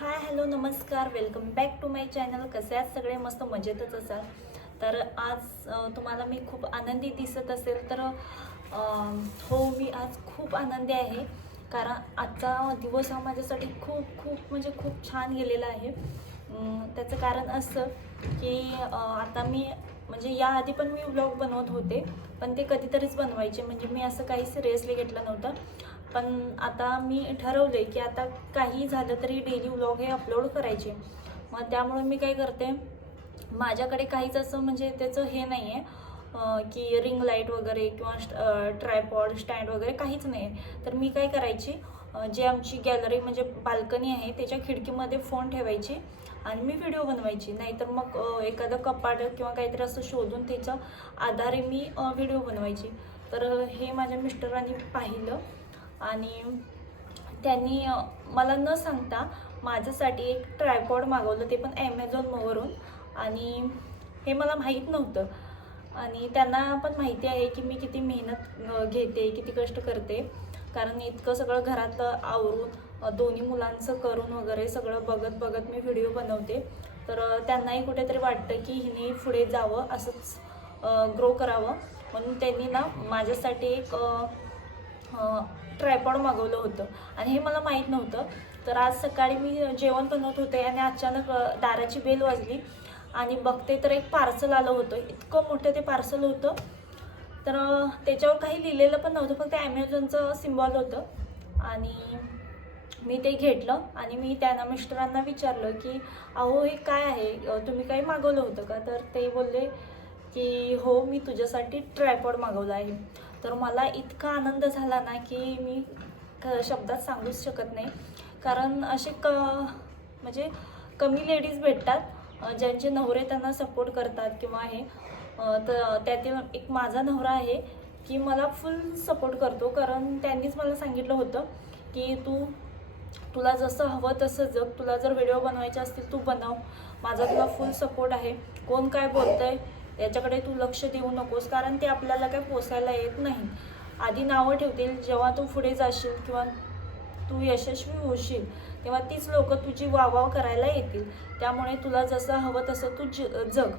हाय hello नमस्कार, welcome back to my channel. कसे आहात सगळे? मस्त मजेतच असाल. तर आज तुम्हाला मी खूप आनंदी दिसत असेल तर हो, मी आज खूप आनंदी आहे. कारण आजचा दिवस हा माझ्यासाठी खूप खूप म्हणजे खूप छान गेलेला आहे. त्याचं कारण असं की आता मी म्हणजे याआधी पण मी व्लॉग बनवत होते, पण ते कधीतरीच बनवायचे, म्हणजे मी असं काही सिरियसली घेतलं नव्हतं. पण आता मी ठरवले की आता काही झालं तरी डेली व्लॉग हे अपलोड करायचे. मग त्यामुळे मी काय करते, माझ्याकडे काहीच असं म्हणजे त्याचं हे नाही आहे की रिंग लाईट वगैरे किंवा ट्रायपॉड स्टँड वगैरे काहीच नाही आहे. तर मी काय करायची, जे आमची गॅलरी म्हणजे बाल्कनी आहे त्याच्या खिडकीमध्ये फोन ठेवायची आणि मी व्हिडिओ बनवायची. नाहीतर मग एखादं कपाट किंवा काहीतरी असं शोधून त्याच्या आधारे मी व्हिडिओ बनवायची. तर हे माझ्या मिस्टरांनी पाहिलं आणि त्यांनी मला न सांगता माझ्यासाठी एक ट्रायपॉड मागवलं, ते पण ॲमेझॉनवरून. आणि हे मला माहीत नव्हतं आणि त्यांना पण माहिती आहे की मी किती मेहनत घेते, किती कष्ट करते. कारण इतकं सगळं घरात आवरून दोन्ही मुलांचं करून वगैरे सगळं बघत बघत मी व्हिडिओ बनवते. तर त्यांनाही कुठेतरी वाटतं की हिने पुढे जावं, असंच ग्रो करावं. म्हणून त्यांनी ना माझ्यासाठी एक ट्रायपॉड मागवलं होतं आणि हे मला माहीत नव्हतं. तर आज सकाळी मी जेवण बनवत होते आणि अचानक दाराची बेल वाजली आणि बघते तर एक पार्सल आलं होतं. इतकं मोठं ते पार्सल होतं. तर त्याच्यावर काही लिहिलेलं पण नव्हतं, फक्त ॲमेझॉनचं सिम्बॉल होतं. आणि मी ते घेतलं आणि मी त्यांना मिस्टरांना विचारलं की अहो हे काय आहे, तुम्ही काही मागवलं होतं का? तर ते बोलले की हो, मी तुझ्यासाठी ट्रायपॉड मागवला आहे. तर मला इतका आनंद झाला ना की मी शब्दात सांगूच शकत नाही. कारण असे म्हणजे कमी लेडीज भेटतात ज्यांचे नवरे त्यांना सपोर्ट करतात किंवा हे. तर त्यातील एक माझा नवरा आहे की मला फुल सपोर्ट करतो. कारण त्यांनीच मला सांगितलं होतं की तुला जसं हवं तसं जग, तुला जर व्हिडिओ बनवायचे असतील तू बनव, माझा तुला फुल सपोर्ट आहे. कोण काय बोलतंय याच्याकडे तू लक्ष देऊ नकोस, कारण ते आपल्याला काय पोसायला येत नाही. आधी नावं ठेवतील, जेव्हा तू पुढे जाशील किंवा तू यशस्वी होशील तेव्हा तीच लोक तुझी वाहवाह करायला येतील. त्यामुळे तुला जसं हवं तसं तू जग.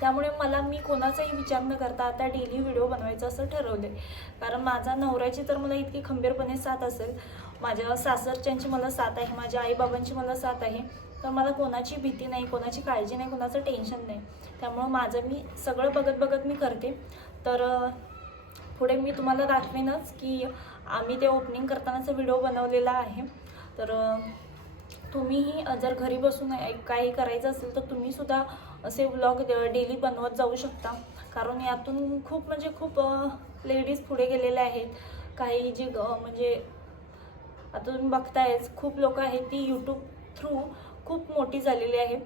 त्यामुळे मी कोणाचाही विचार न करता आता डेली व्हिडिओ बनवायचं असं ठरवलं आहे. कारण माझा नवऱ्याची तर मला इतकी खंबीरपणे साथ असेल, माझ्या सासरच्यांची मला साथ आहे, माझ्या आईबाबांची मला साथ आहे. तर मला कोणाची भीती नाही, कोणाची काळजी नाही, कोणाचं टेन्शन नाही. त्यामुळं मी सगळं बघत बघत मी करते. तर पुढे मी तुम्हाला दाखवेनच की आम्ही ते ओपनिंग करतानाचा व्हिडिओ बनवलेला आहे. तर तुम्हीही जर घरी बसून काही करायचं असेल तर तुम्हीसुद्धा असे व्लॉग डेली बनवत जाऊ शकता. कारण यातून खूप म्हणजे खूप लेडीज पुढे गेलेल्या आहेत. काही जे म्हणजे आता तुम्ही बघतायच, खूप लोक आहेत ती यूट्यूब थ्रू खूप मोठी झालेली आहे.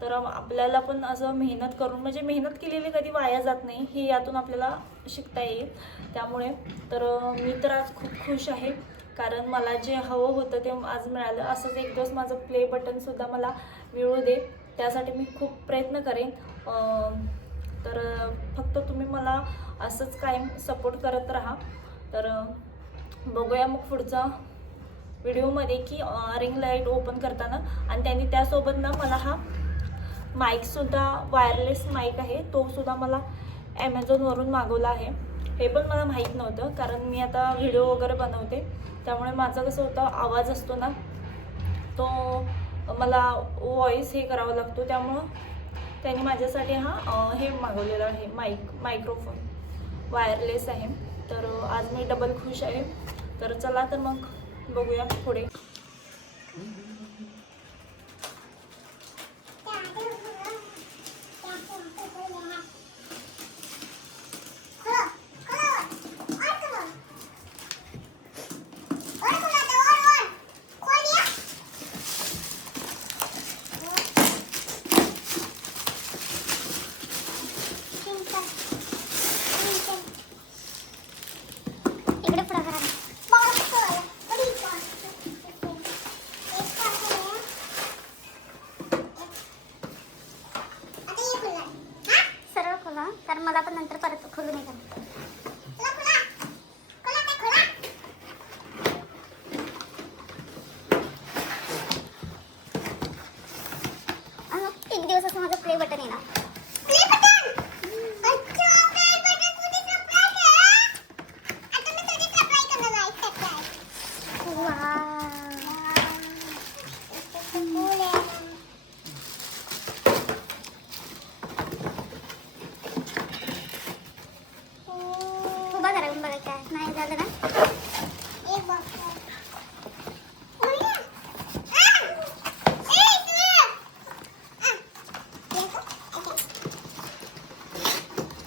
तर आपल्याला पण असं मेहनत करून, म्हणजे मेहनत केलेली कधी वाया जात नाही, हे यातून आपल्याला शिकता येईल. त्यामुळे तर मी तर आज खूप खुश आहे, कारण मला जे हवं होतं ते आज मिळालं. असंच एक दिवस माझं प्ले बटनसुद्धा मला मिळू दे, त्यासाठी मी खूप प्रयत्न करेन. तर फक्त तुम्ही मला असंच कायम सपोर्ट करत राहा. तर बघूया मग पुढचा व्हिडिओमध्ये की रिंग लाईट ओपन करताना. आणि त्यांनी त्यासोबत ना मला हा माईकसुद्धा, वायरलेस माईक आहे, तोसुद्धा मला ॲमेझॉनवरून मागवला आहे. हे पण मला माहीत नव्हतं, कारण मी आता व्हिडिओ वगैरे बनवते, त्यामुळे माझं कसं होतं, आवाज असतो ना तो मला व्हॉईस हे करावा लागतो. त्यामुळं त्यांनी माझ्यासाठी हे मागवलेलं आहे, मायक्रोफोन वायरलेस आहे. तर आज मी डबल खुश आहे. तर चला तर मग बघूया पुढे. इकडे पुढे करा. प्ले बटन आहे ना नाही झालं ना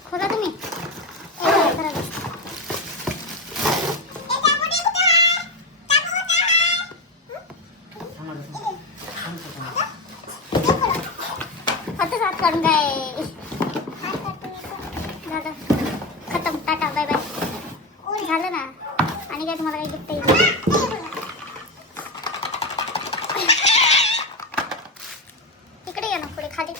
खोला तुम्ही आता हात काढून काय झालं खतम टाटा बाय बाय झालं ना आणि काय तुम्हाला काही गिफ्ट येईल इकडे या ना पुढे खाली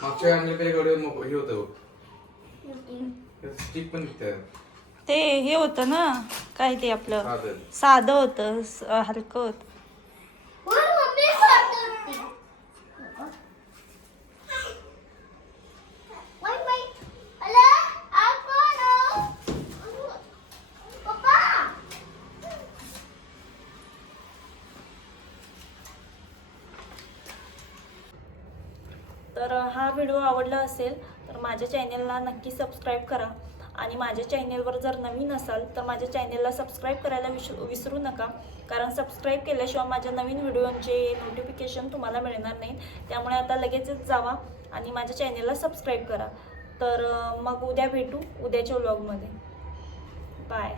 मागच्या आणले हे होतं स्टिक पण निघतात ते हे होतं ना काय ते आपलं साधं होतं हलकं होतं तर हा व्हिडिओ आवडला असेल तर माझ्या चॅनलला नक्की सबस्क्राईब करा आणि माझ्या चॅनलवर जर नवीन असाल तर माझ्या चॅनलला सबस्क्राईब करायला विसरू नका कारण सबस्क्राईब केल्याशिवाय माझ्या नवीन व्हिडिओचे नोटिफिकेशन तुम्हाला मिळणार नाही त्यामुळे आता लगेचच जावा आणि माझ्या चॅनलला सबस्क्राईब करा तर मग उद्या भेटू उद्याच्या व्लॉगमध्ये बाय